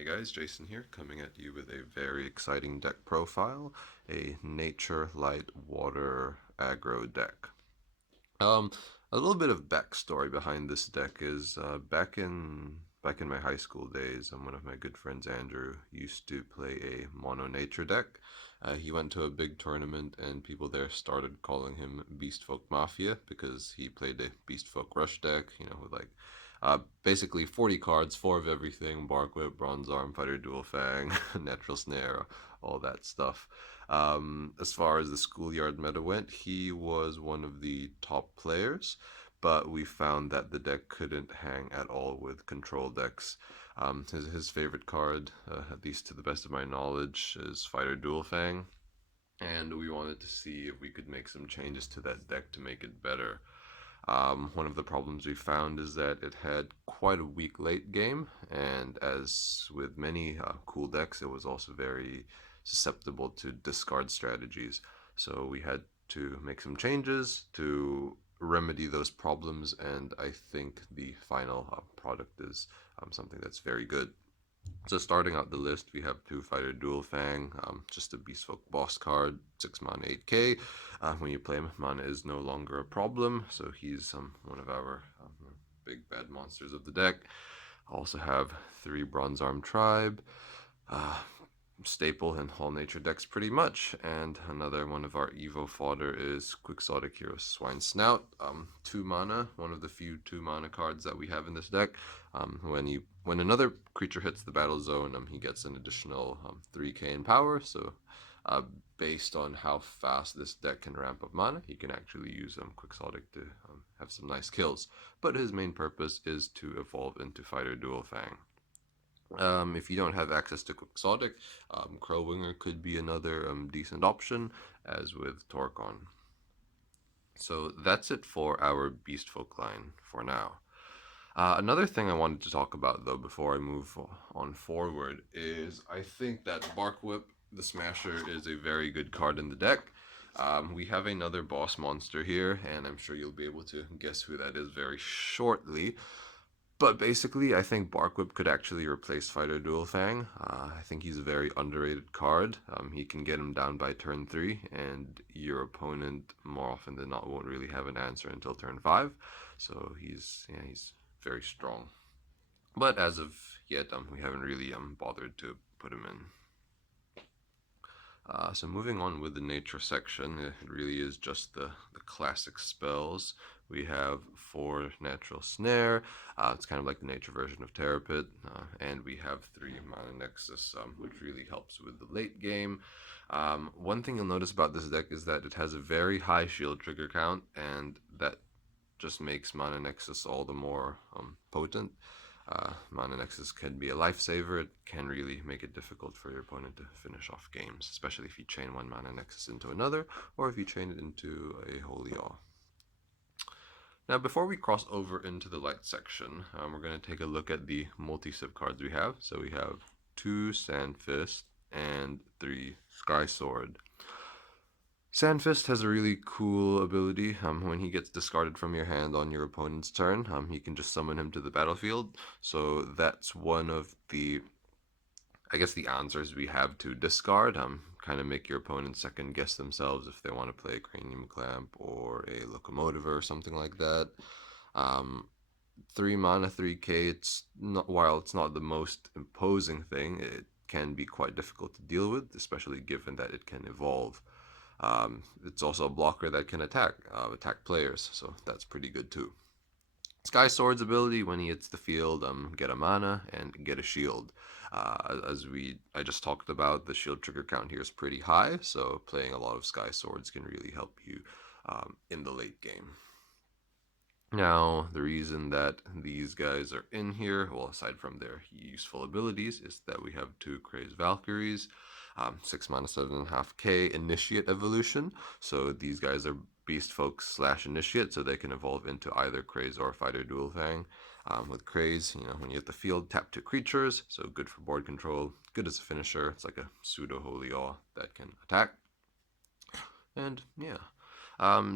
Hey guys, Jason here, coming at you with a very exciting deck profile, a Nature Light Water aggro deck. Um, a little bit of backstory behind this deck is back in my high school days, one of my good friends, Andrew, used to play a mono nature deck. He went to a big tournament and people there started calling him Beastfolk Mafia because he played a Beastfolk Rush deck, with basically 40 cards, 4 of everything: Barkwhip, Bronze Arm, Fighter Dual Fang, Natural Snare, all that stuff. As far as the schoolyard meta went, he was one of the top players, but we found that the deck couldn't hang at all with control decks. His favorite card, at least to the best of my knowledge, is Fighter Dual Fang, and we wanted to see if we could make some changes to that deck to make it better. One of the problems we found is that it had quite a weak late game, and as with many cool decks, it was also very susceptible to discard strategies. So we had to make some changes to remedy those problems, and I think the final product is something that's very good. So starting out the list, we have 2 Fighter Dual Fang, just a Beastfolk boss card, 6 mana, 8k. When you play him, mana is no longer a problem, so he's one of our big bad monsters of the deck. Also have 3 Bronze Arm Tribe, staple in all nature decks pretty much. And another one of our Evo fodder is Quixotic Hero Swine Snout, 2 mana, one of the few 2 mana cards that we have in this deck. When another creature hits the battle zone, he gets an additional 3k in power. So based on how fast this deck can ramp up mana, he can actually use Quixotic to have some nice kills. But his main purpose is to evolve into Fighter Dual Fang. If you don't have access to Quixotic, Crowwinger could be another decent option, as with Torkon. So that's it for our Beastfolk line for now. Another thing I wanted to talk about, though, before I move on forward, is I think that Barkwhip the Smasher is a very good card in the deck. We have another boss monster here, and I'm sure you'll be able to guess who that is very shortly. But basically, I think Barkwhip could actually replace Fighter Dual Fang. I think he's a very underrated card. He can get him down by turn 3, and your opponent, more often than not, won't really have an answer until turn 5. So he's very strong. But as of yet, we haven't really bothered to put him in. So moving on with the nature section, it really is just the classic spells. We have 4 Natural Snare, it's kind of like the nature version of Terrapit, and we have 3 Mana Nexus, which really helps with the late game. One thing you'll notice about this deck is that it has a very high shield trigger count, and that just makes Mana Nexus all the more potent. Mana Nexus can be a lifesaver. It can really make it difficult for your opponent to finish off games, especially if you chain one Mana Nexus into another, or if you chain it into a Holy Awe. Now, before we cross over into the light section, we're going to take a look at the multi-civ cards we have. So we have 2 Sanfist and 3 Skysword. Sanfist has a really cool ability. When he gets discarded from your hand on your opponent's turn, you can just summon him to the battlefield. So that's one of the, I guess, the answers we have to discard. Kind of make your opponent second guess themselves if they want to play a Cranium Clamp or a Locomotive or something like that. 3 mana, 3k. While it's not the most imposing thing, it can be quite difficult to deal with, especially given that it can evolve. It's also a blocker that can attack players, so that's pretty good too. Skysword's ability, when he hits the field, get a mana and get a shield. I just talked about, the shield trigger count here is pretty high, so playing a lot of Skyswords can really help you in the late game. Now, the reason that these guys are in here, well, aside from their useful abilities, is that we have 2 Craze Valkyries, 6 mana, 7.5k Initiate evolution. So these guys are Beastfolk / Initiate, so they can evolve into either Craze or Fighter Dual Fang. With Craze, when you hit the field, tap 2 creatures, so good for board control, good as a finisher. It's like a pseudo Holy Awe that can attack. And yeah.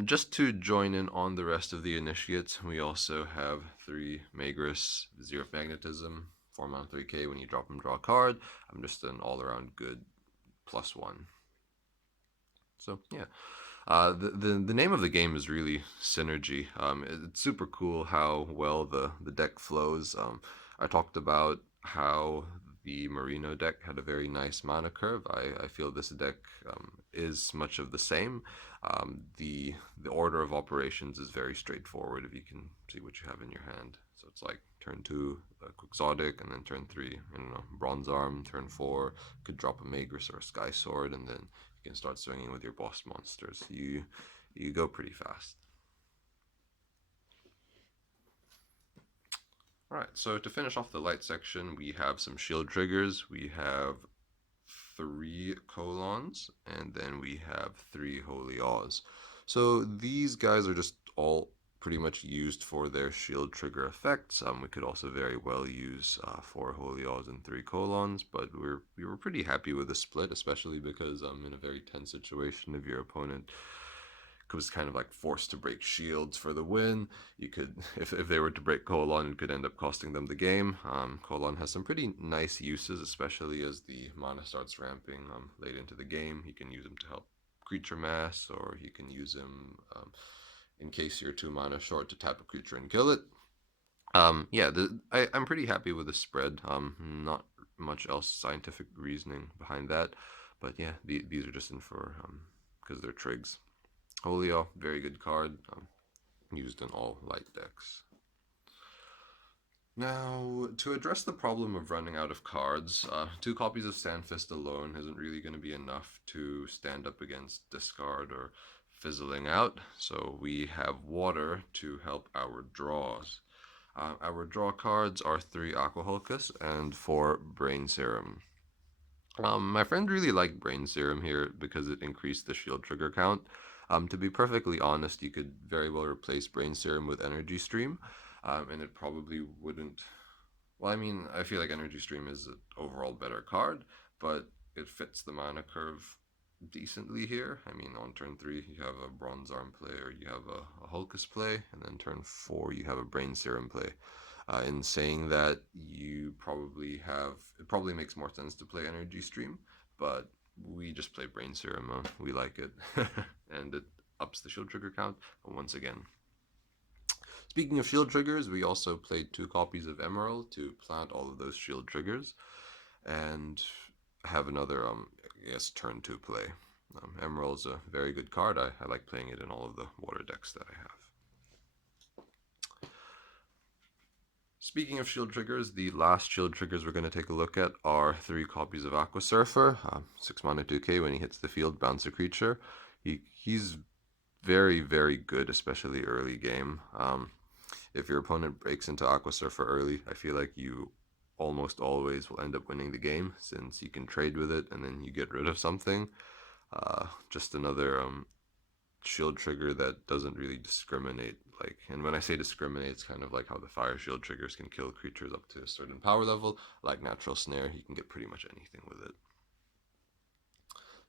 Just to join in on the rest of the initiates, we also have 3 Magris, Vizier of Magnetism, 4 mana 3k. When you drop them, draw a card. I'm just an all-around good +1. So yeah, the name of the game is really Synergy. It's super cool how well the deck flows. I talked about how the Merino deck had a very nice mana curve. I feel this deck is much of the same. The order of operations is very straightforward if you can see what you have in your hand. So it's like turn 2 Quixotic, and then turn 3, I don't know, Bronze Arm. Turn 4 could drop a Magris or a Skysword, and then you can start swinging with your boss monsters. You go pretty fast. Alright, so to finish off the light section, we have some shield triggers. We have 3 Kolons, and then we have 3 Holy Aws. So these guys are just all pretty much used for their shield trigger effects. We could also very well use 4 Holy Aws and 3 Kolons, but we were pretty happy with the split, especially because in a very tense situation, if your opponent was kind of like forced to break shields for the win, you could, if they were to break Kolon, it could end up costing them the game. Kolon has some pretty nice uses, especially as the mana starts ramping late into the game. You can use him to help creature mass, or you can use him in case you're 2 mana short to tap a creature and kill it. Yeah, I'm pretty happy with the spread. Not much else scientific reasoning behind that, but yeah, these are just in for because they're trigs. Holy Aw, very good card, used in all light decks. Now, to address the problem of running out of cards, 2 copies of Sanfist alone isn't really going to be enough to stand up against discard or fizzling out, so we have water to help our draws. Our draw cards are 3 Aqua Hulcus and 4 Brain Serum. My friend really liked Brain Serum here because it increased the shield trigger count. To be perfectly honest, you could very well replace Brain Serum with Energy Stream, and it probably wouldn't. Well, I mean, I feel like Energy Stream is an overall better card, but it fits the mana curve decently here. I mean, on turn 3, you have a Bronze Arm play, or you have a Hulcus play, and then turn 4, you have a Brain Serum play. In saying that, it probably makes more sense to play Energy Stream, but we just play Brain Serum. We like it, and it ups the shield trigger count once again. Speaking of shield triggers, we also played 2 copies of Emeral to plant all of those shield triggers, and have another, I guess, turn 2 play. Emeral is a very good card. I like playing it in all of the water decks that I have. Speaking of shield triggers, the last shield triggers we're going to take a look at are 3 copies of Aqua Surfer. 6 mana 2k. When he hits the field, bounce a creature. He's very, very good, especially early game. If your opponent breaks into Aqua Surfer early, I feel like you almost always will end up winning the game, since you can trade with it and then you get rid of something. Just another shield trigger that doesn't really discriminate. And when I say discriminate, it's kind of like how the fire shield triggers can kill creatures up to a certain power level. Like Natural Snare, you can get pretty much anything with it.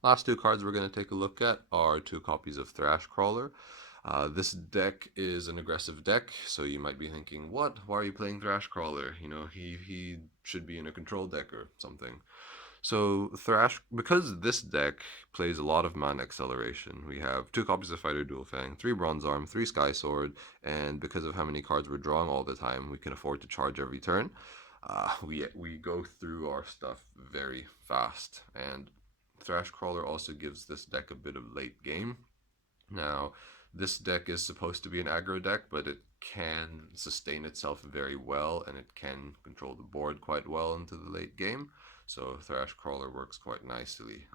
Last 2 cards we're going to take a look at are 2 copies of Thrash Crawler. This deck is an aggressive deck, so you might be thinking, what? Why are you playing Thrash Crawler? You know, he should be in a control deck or something. So because this deck plays a lot of mana acceleration, we have 2 copies of Fighter Dual Fang, 3 Bronze Arm, 3 Skysword, and because of how many cards we're drawing all the time, we can afford to charge every turn. We go through our stuff very fast, and Thrash Crawler also gives this deck a bit of late game. Now, this deck is supposed to be an aggro deck, but it can sustain itself very well, and it can control the board quite well into the late game. So Thrash Crawler works quite nicely.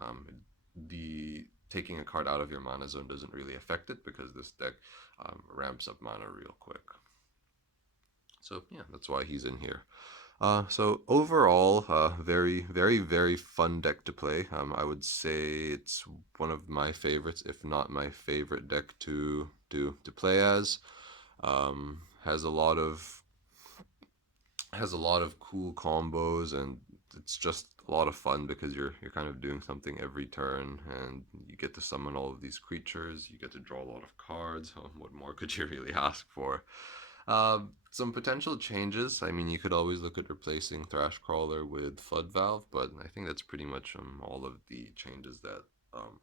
The taking a card out of your mana zone doesn't really affect it, because this deck ramps up mana real quick. So yeah, that's why he's in here. So overall, very, very, very fun deck to play. I would say it's one of my favorites, if not my favorite deck to play as. Has a lot of cool combos, and it's just a lot of fun because you're kind of doing something every turn, and you get to summon all of these creatures. You get to draw a lot of cards. What more could you really ask for? Some potential changes. I mean, you could always look at replacing Thrash Crawler with Flood Valve, but I think that's pretty much all of the changes that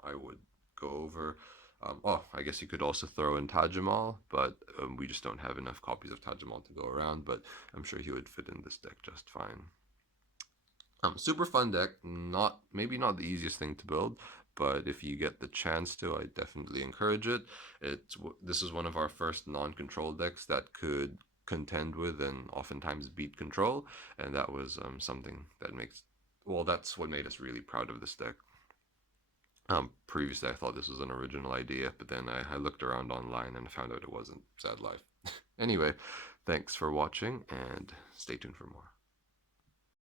I would go over. Oh, I guess you could also throw in Tajamal, but we just don't have enough copies of Tajamal to go around, but I'm sure he would fit in this deck just fine. Super fun deck, maybe not the easiest thing to build, but if you get the chance to, I definitely encourage it. This is one of our first non-control decks that could contend with and oftentimes beat control, and that was something that that's what made us really proud of this deck. Previously, I thought this was an original idea, but then I looked around online and I found out it wasn't. Sad life. Anyway, thanks for watching, and stay tuned for more.